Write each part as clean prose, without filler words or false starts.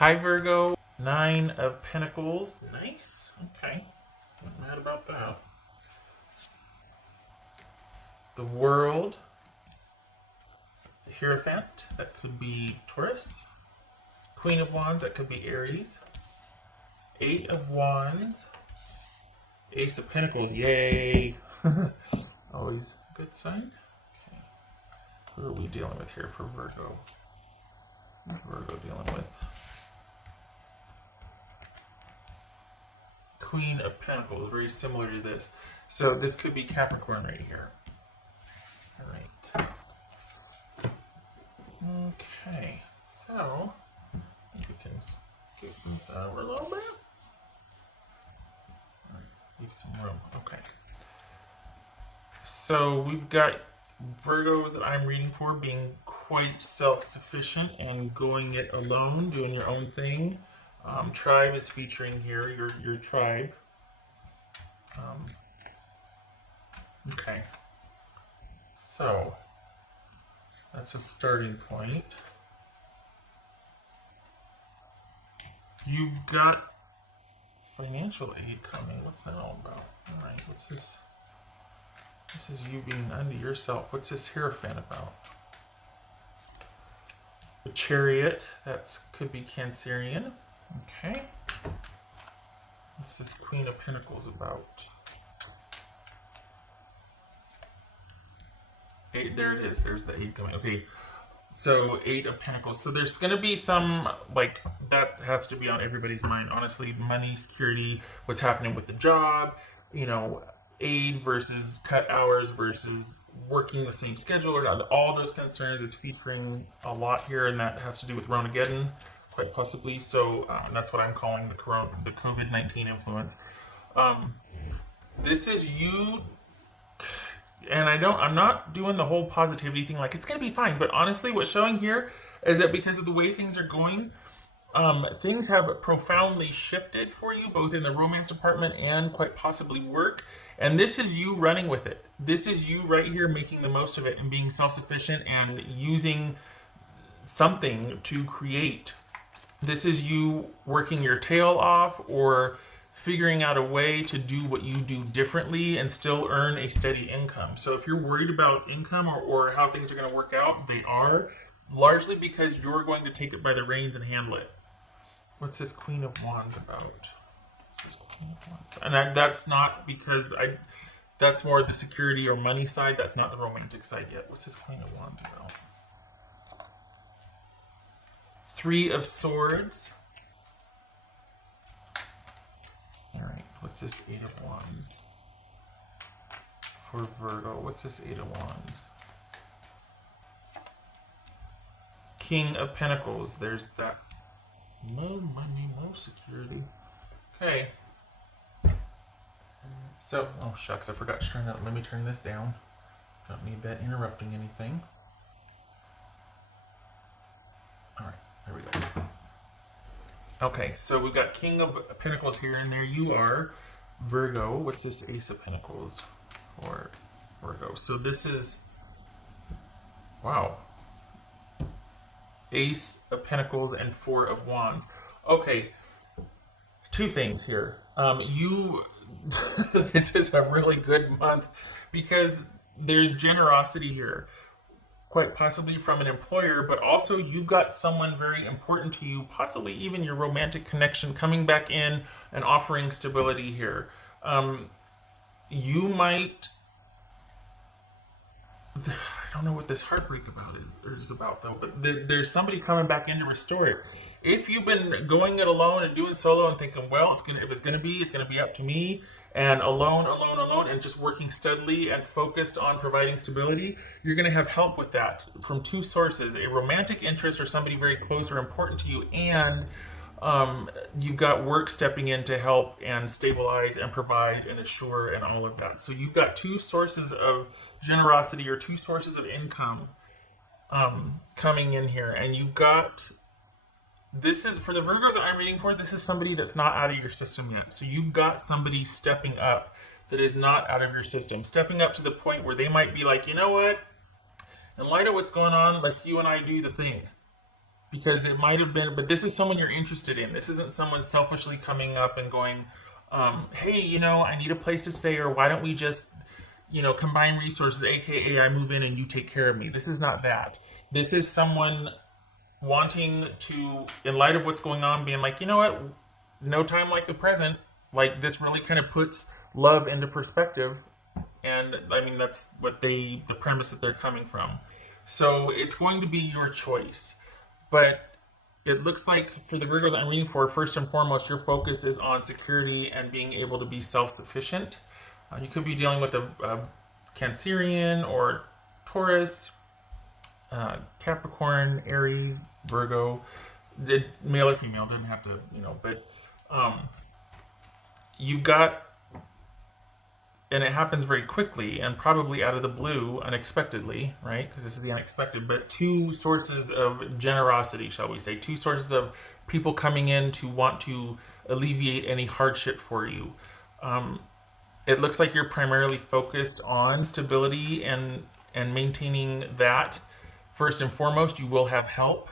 Hi Virgo, 9 of Pentacles. Nice. Okay. Not mad about that. The World. The Hierophant. That could be Taurus. Queen of Wands. That could be Aries. 8 of Wands. Ace of Pentacles. Yay. Always a good sign. Okay. Who are we dealing with here for Virgo? Who's Virgo dealing with? Queen of Pentacles, very similar to this. So this could be Capricorn right here. All right. Okay, so I think we can skip that over a little bit. All right, leave some room. Okay. So we've got Virgos that I'm reading for being quite self-sufficient and going it alone, doing your own thing. Tribe is featuring here, your tribe. Okay. So, that's a starting point. You've got financial aid coming. What's that all about? Alright, what's this? This is you being unto yourself. What's this Hierophant about? The Chariot, that could be Cancerian. Okay. What's this Queen of Pentacles about? Eight, there it is. There's the 8 coming. Okay. So 8 of Pentacles. So there's going to be some, like, that has to be on everybody's mind. Honestly, money, security, what's happening with the job, you know, aid versus cut hours versus working the same schedule or not. All those concerns is featuring a lot here, and that has to do with Ronageddon. Quite possibly. So that's what I'm calling the COVID-19 influence. This is you, and I'm not doing the whole positivity thing like it's gonna be fine, but honestly what's showing here is that because of the way things are going, things have profoundly shifted for you, both in the romance department and quite possibly work, and this is you running with it. This is you right here making the most of it and being self-sufficient and using something to create. This is you working your tail off or figuring out a way to do what you do differently and still earn a steady income. So if you're worried about income or how things are going to work out, they are, largely because you're going to take it by the reins and handle it. What's this Queen of Wands about? What's this Queen of Wands about? And that's not because that's more the security or money side. That's not the romantic side yet. What's this Queen of Wands about? 3 of Swords. Alright, what's this 8 of Wands? For Virgo, what's this 8 of Wands? King of Pentacles, there's that. No money, no security. Okay. So, oh shucks, I forgot to turn that. Let me turn this down. Don't need that interrupting anything. Alright. There we go. Okay, so we've got King of Pentacles here, and there you are, Virgo. What's this Ace of Pentacles for Virgo? So this is, wow, Ace of Pentacles and 4 of Wands. Okay, 2 things here. This is a really good month because there's generosity here. Quite possibly from an employer, but also you've got someone very important to you, possibly even your romantic connection coming back in and offering stability here. You might, I don't know what this heartbreak is about though, but there's somebody coming back in to restore it. If you've been going it alone and doing solo and thinking, well, if it's gonna be up to me, and alone, and just working steadily and focused on providing stability, you're going to have help with that from 2 sources: a romantic interest or somebody very close or important to you, and you've got work stepping in to help and stabilize and provide and assure and all of that. So you've got 2 sources of generosity or 2 sources of income coming in here, and you've got, this is, for the Virgos that I'm reading for, this is somebody that's not out of your system yet. So you've got somebody stepping up that is not out of your system. Stepping up to the point where they might be like, you know what? In light of what's going on, let's you and I do the thing. because it might have been, but this is someone you're interested in. This isn't someone selfishly coming up and going, hey, I need a place to stay, or why don't we just, combine resources, aka I move in and you take care of me. This is not that. This is someone wanting to, in light of what's going on, being like, you know what, no time like the present. Like, this really kind of puts love into perspective. And I mean, that's what the premise that they're coming from. So it's going to be your choice. But it looks like for the Virgos I'm reading for, first and foremost, your focus is on security and being able to be self sufficient. You could be dealing with a Cancerian or Taurus, Capricorn, Aries, Virgo, male or female, didn't have to, but you got, and it happens very quickly and probably out of the blue, unexpectedly, right? Because this is the unexpected, but two sources of generosity, shall we say, two sources of people coming in to want to alleviate any hardship for you. It looks like you're primarily focused on stability and maintaining that. First and foremost, you will have help.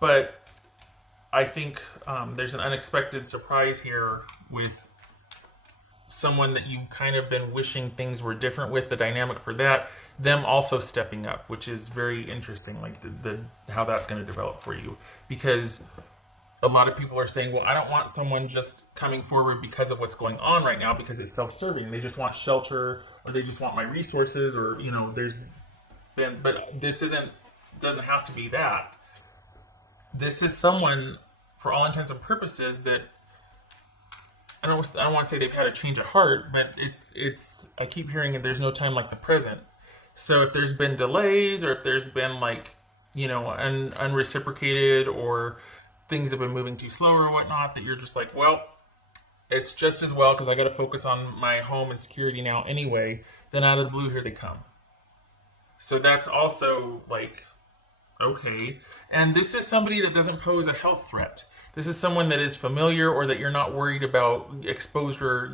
But I think there's an unexpected surprise here with someone that you've kind of been wishing things were different with, the dynamic for that, them also stepping up, which is very interesting, like the how that's going to develop for you. Because a lot of people are saying, well, I don't want someone just coming forward because of what's going on right now, because it's self-serving. They just want shelter, or they just want my resources, or, there's been, but this doesn't have to be that. This is someone, for all intents and purposes, that I don't want to say they've had a change of heart, but it's I keep hearing that there's no time like the present. So if there's been delays, or if there's been unreciprocated, or things have been moving too slow or whatnot, that you're just like, well, it's just as well because I got to focus on my home and security now anyway. Then out of the blue, here they come. So that's also like, okay. And this is somebody that doesn't pose a health threat. This is someone that is familiar, or that you're not worried about exposure,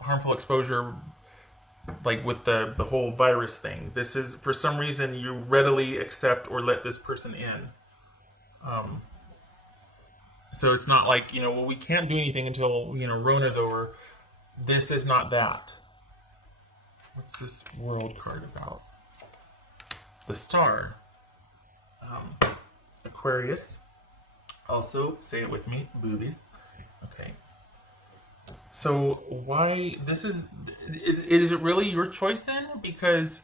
harmful exposure, like with the whole virus thing. This is, for some reason, you readily accept or let this person in. So it's not like, well, we can't do anything until, Rona's over. This is not that. What's this world card about? The Star. Aquarius. Also, say it with me, boobies. Okay. So why, is it really your choice then? Because,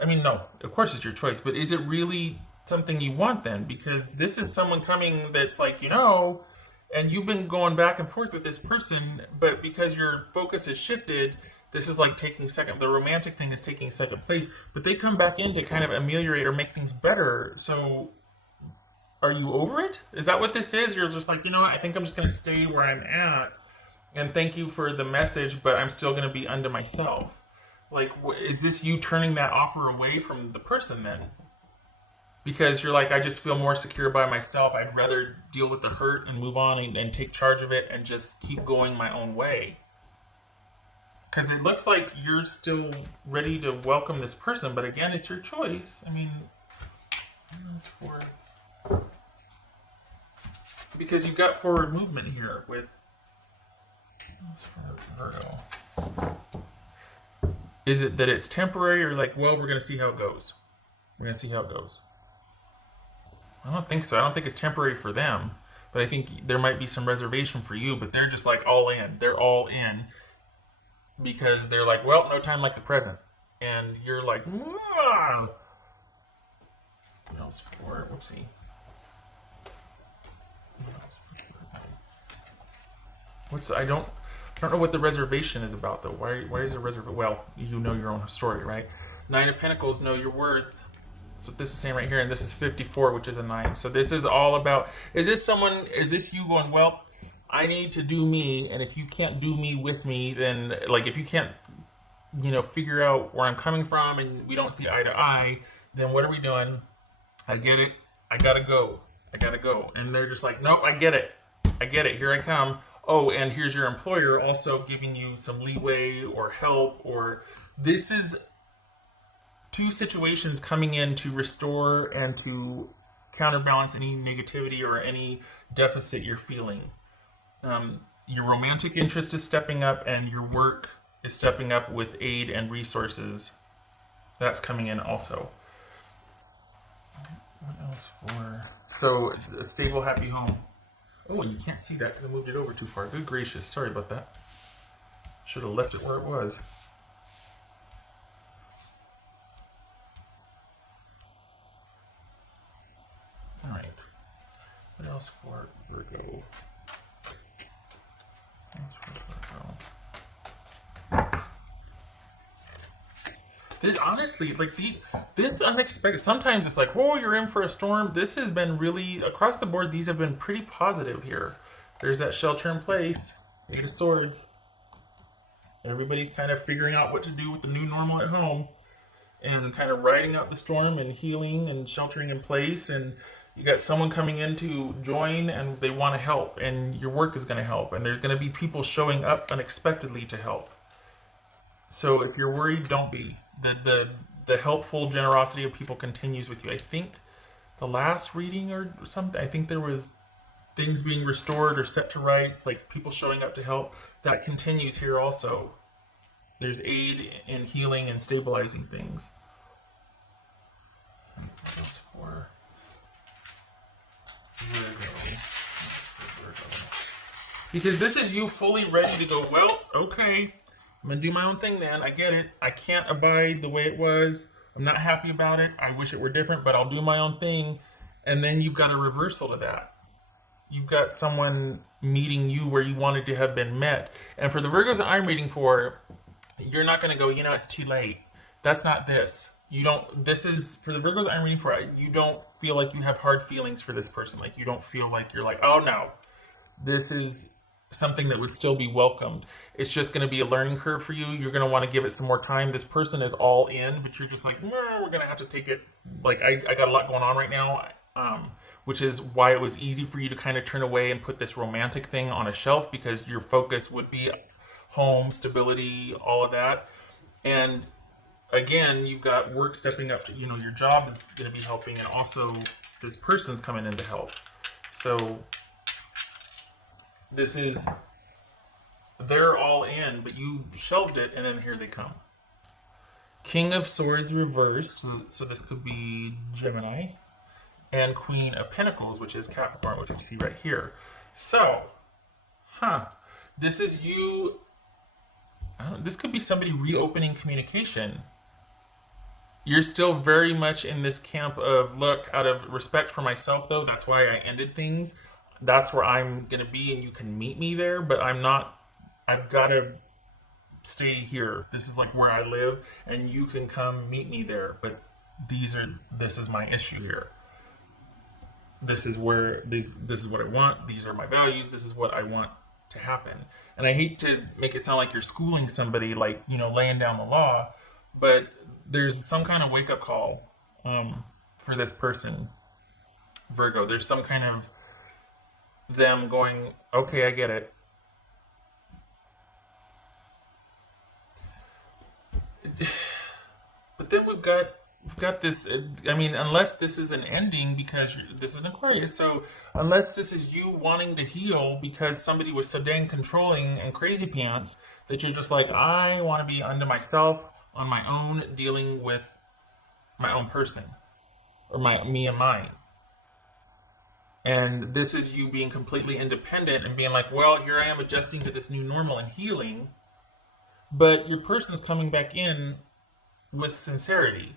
I mean, no, of course it's your choice, but is it really something you want then? Because this is someone coming that's like, and you've been going back and forth with this person, but because your focus has shifted, this is like taking the romantic thing is taking second place, but they come back in to kind of ameliorate or make things better. So are you over it? Is that what this is? You're just like, what, I think I'm just going to stay where I'm at, and thank you for the message, but I'm still going to be unto myself. Like, is this you turning that offer away from the person then? Because you're like, I just feel more secure by myself. I'd rather deal with the hurt and move on and take charge of it and just keep going my own way. Because it looks like you're still ready to welcome this person, but again, it's your choice. I mean, because you've got forward movement here with Virgo. Is it that it's temporary, or like, well, we're going to see how it goes? We're going to see how it goes. I don't think so. I don't think it's temporary for them, but I think there might be some reservation for you, but they're just like all in. They're all in because they're like, well, no time like the present. And you're like, what else for? Whoopsie. I don't know what the reservation is about though. Why is there reservation? Well, you know your own story, right? Nine of Pentacles, know your worth. So this is saying right here, and this is 54, which is a 9. So this is all about, is this you going, well, I need to do me, and if you can't do me with me, then, like, if you can't, figure out where I'm coming from, and we don't see eye to eye, then what are we doing? I get it. I gotta go. And they're just like, nope, I get it. Here I come. Oh, and here's your employer also giving you some leeway or help, or this is two situations coming in to restore and to counterbalance any negativity or any deficit you're feeling. Your romantic interest is stepping up, and your work is stepping up with aid and resources. That's coming in also. What else for? So, a stable, happy home. Oh, you can't see that because I moved it over too far. Good gracious. Sorry about that. Should have left it where it was. Alright. What else for Virgo? This, honestly, like this unexpected. Sometimes it's like, whoa, you're in for a storm. This has been really across the board. These have been pretty positive here. There's that shelter in place. Eight of Swords. Everybody's kind of figuring out what to do with the new normal at home, and kind of riding out the storm and healing and sheltering in place. And you got someone coming in to join, and they want to help, and your work is going to help, and there's going to be people showing up unexpectedly to help. So if you're worried, don't be. The helpful generosity of people continues with you. I think the last reading or something, I think there was things being restored or set to rights, like people showing up to help. That continues here also. There's aid in healing and stabilizing things. For Virgo. Because this is you fully ready to go, well, okay, I'm going to do my own thing then. I get it. I can't abide the way it was. I'm not happy about it. I wish it were different, but I'll do my own thing. And then you've got a reversal to that. You've got someone meeting you where you wanted to have been met. And for the Virgos that I'm reading for, you're not going to go, it's too late. That's not this. You don't, this is, for the Virgos I'm reading for, you don't feel like you have hard feelings for this person. Like, you don't feel like you're like, oh no, this is something that would still be welcomed. It's just going to be a learning curve for you. You're going to want to give it some more time. This person is all in, but you're just like, nah, we're going to have to take it. Like, I got a lot going on right now, which is why it was easy for you to kind of turn away and put this romantic thing on a shelf, because your focus would be home, stability, all of that. And again, you've got work stepping up to, your job is going to be helping, and also this person's coming in to help. So this is, they're all in, but you shelved it, and then here they come. King of Swords reversed, so this could be Gemini, and Queen of Pentacles, which is Capricorn, which we see right here. So, this is you, this could be somebody reopening communication. You're still very much in this camp of, look, out of respect for myself, though, that's why I ended things. That's where I'm going to be, and you can meet me there, but I'm not, I've got to stay here. This is like where I live, and you can come meet me there, but this is my issue here. This is where, this is what I want. These are my values. This is what I want to happen. And I hate to make it sound like you're schooling somebody, like, laying down the law, but there's some kind of wake-up call for this person, Virgo. There's some kind of them going, okay, I get it. But then we've got this, unless this is an ending, because this is an Aquarius, so unless this is you wanting to heal because somebody was so dang controlling and crazy pants that you're just like, I want to be unto myself, on my own, dealing with my own person, or me and mine. And this is you being completely independent and being like, well, here I am adjusting to this new normal and healing. But your person's coming back in with sincerity.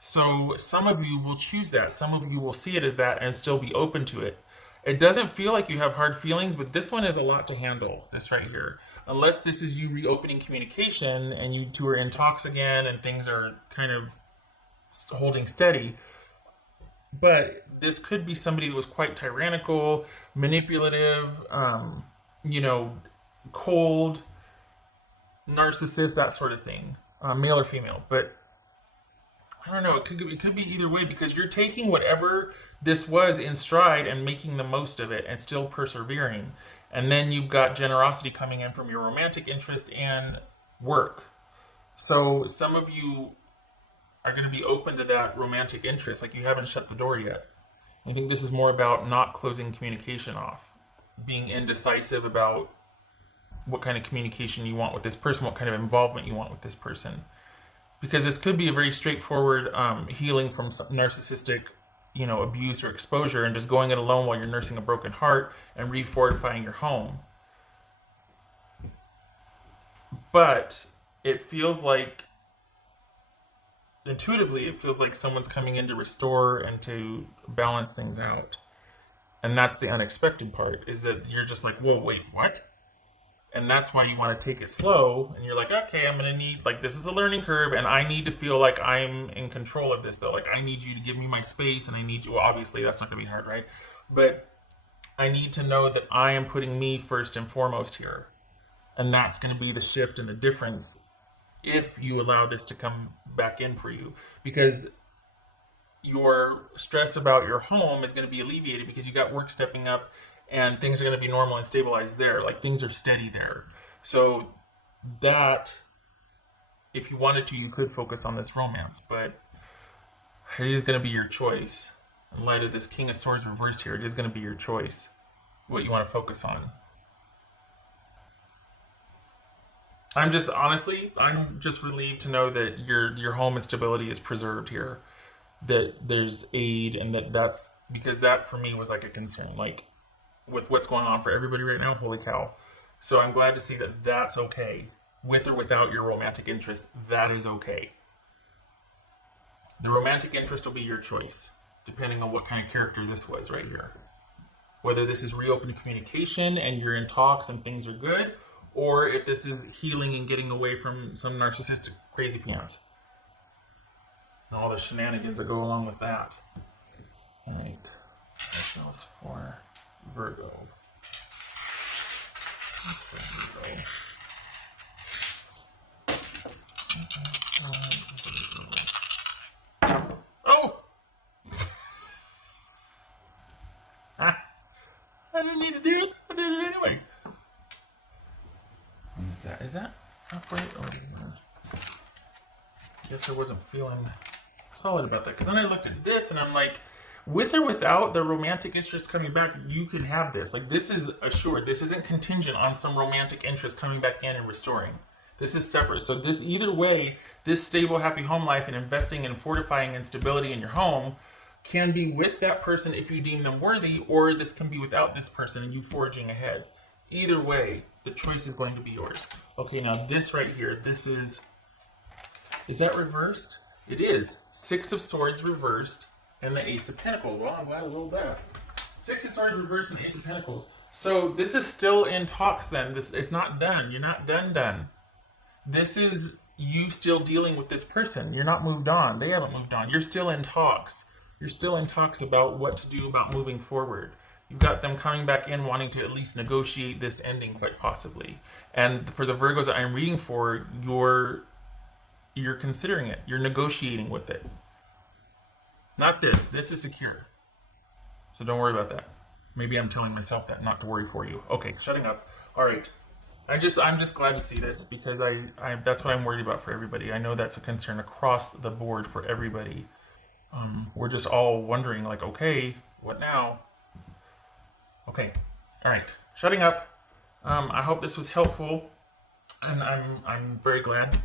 So some of you will choose that. Some of you will see it as that and still be open to it. It doesn't feel like you have hard feelings, but this one is a lot to handle, this right here. Unless this is you reopening communication and you two are in talks again and things are kind of holding steady. But this could be somebody that was quite tyrannical, manipulative, cold, narcissist, that sort of thing, male or female. But I don't know, it could be either way, because you're taking whatever this was in stride and making the most of it and still persevering. And then you've got generosity coming in from your romantic interest and work. So some of you are going to be open to that romantic interest. Like, you haven't shut the door yet. I think this is more about not closing communication off, being indecisive about what kind of communication you want with this person, what kind of involvement you want with this person. Because this could be a very straightforward healing from some narcissistic, abuse or exposure, and just going it alone while you're nursing a broken heart and refortifying your home. But it feels like, intuitively, it feels like someone's coming in to restore and to balance things out. And that's the unexpected part, is that you're just like, whoa, wait, what? And that's why you want to take it slow. And you're like, okay, I'm going to need, like, this is a learning curve, and I need to feel like I'm in control of this, though. Like, I need you to give me my space, and I need you, well, obviously, that's not going to be hard, right? But I need to know that I am putting me first and foremost here. And that's going to be the shift and the difference if you allow this to come back in for you. Because your stress about your home is going to be alleviated because you got work stepping up and things are going to be normal and stabilized there. Like, things are steady there. So that, if you wanted to, you could focus on this romance, but it is going to be your choice. In light of this King of Swords reversed here, it is going to be your choice what you want to focus on. I'm just relieved to know that your home and stability is preserved here. That there's aid, and that's because that for me was like a concern. Like, with what's going on for everybody right now, holy cow. So I'm glad to see that that's okay. With or without your romantic interest, that is okay. The romantic interest will be your choice, depending on what kind of character this was right here. Whether this is reopened communication and you're in talks and things are good, or if this is healing and getting away from some narcissistic crazy pants. And all the shenanigans that go along with that. All right. That goes for Virgo. That's for Virgo. Oh! I didn't need to do it. I did it anyway. Is that upright? Or I guess I wasn't feeling solid about that. Because then I looked at this and I'm like, with or without the romantic interest coming back, you can have this. Like, this is assured. This isn't contingent on some romantic interest coming back in and restoring. This is separate. So this, either way, this stable, happy home life and investing and fortifying and stability in your home can be with that person if you deem them worthy, or this can be without this person and you forging ahead. Either way, the choice is going to be yours. Okay, now this right here, this is that reversed? It is. 6 of Swords reversed and the Ace of Pentacles. Well, I'm glad I rolled that. 6 of Swords reversed and the Ace of Pentacles. So this is still in talks then. It's not done. You're not done. This is you still dealing with this person. You're not moved on. They haven't moved on. You're still in talks. You're still in talks about what to do about moving forward. You've got them coming back in wanting to at least negotiate this ending, quite possibly. And for the Virgos that I'm reading for, you're considering it. You're negotiating with it. Not this. This is secure. So don't worry about that. Maybe I'm telling myself that not to worry for you. Okay, shutting up. All right. I'm just glad to see this because that's what I'm worried about for everybody. I know that's a concern across the board for everybody. We're just all wondering, like, okay, what now? Okay, all right, shutting up. I hope this was helpful, and I'm very glad.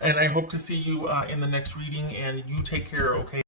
And I hope to see you in the next reading, and you take care, okay?